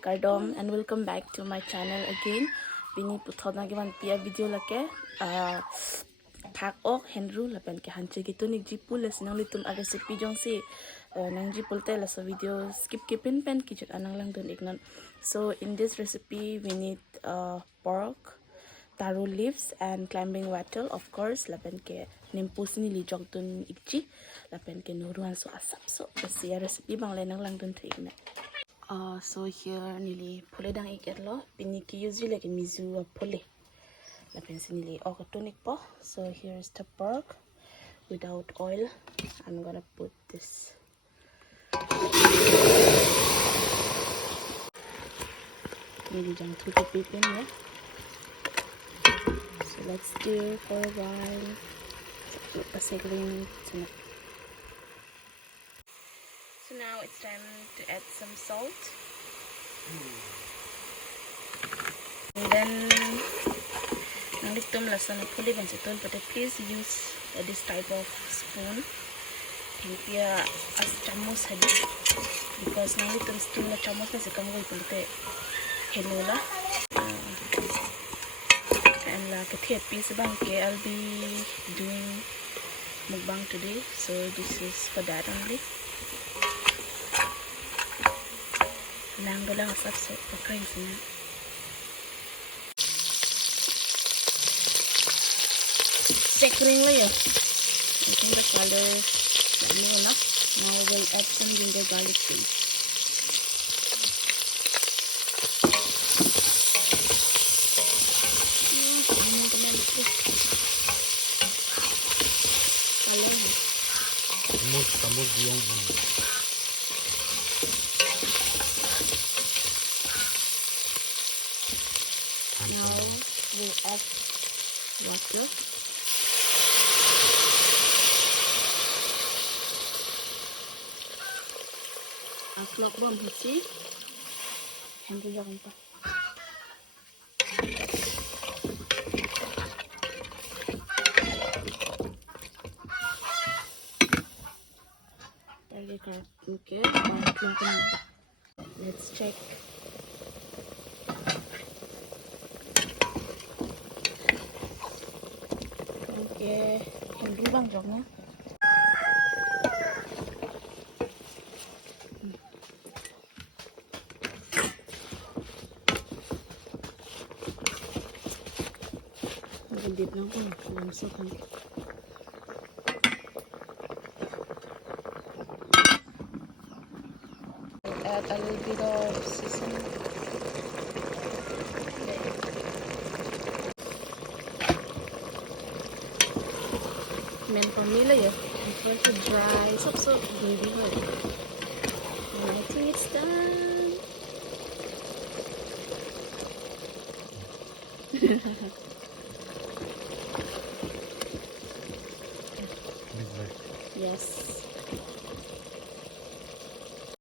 Kardom, and welcome back to my channel again. Bini puthod na giman pia video lake thak ok henru lapen ke hanche gitu nik jipul les nang litum a recipe jong si nang jipul te la so video skip kipin pen kijut anang lang don ignon. So in this recipe we need pork, taro leaves, and climbing wattle, of course. Lapen ke nimpus ni li jog dun ikji lapen ke nuruan so asap so basi recipe bang lenang lang dun thigna. So here nili pule dang iket lo piniki usually like mizu pule lapen sinili okatonik po. So here is the pork without oil. I'm gonna put this nili jang tutu pipin ya. So let's stir for a while. So now it's time to add some salt. And then nalitum lasa na puli ban siton, but please use this type of spoon. Pia as chamos hadi because nalitum spoon na chamos na sikam ko ipulite henola. And like a piece bang ke I'll be doing mukbang today, so this is for that only. Lang do lang asap so pakain sina. Checkering la yo. I think the color is enough. Now we'll add some ginger garlic paste. Now we'll add water. Clock bomb hichi. Henry jangan pa. Okay, let's check. Okay, Henry bang jongnya. Magandit lang po, langsok ang add a little bit of seasoning. Men pamila ya, I'm going to dry so gravy hard. And I think it's done.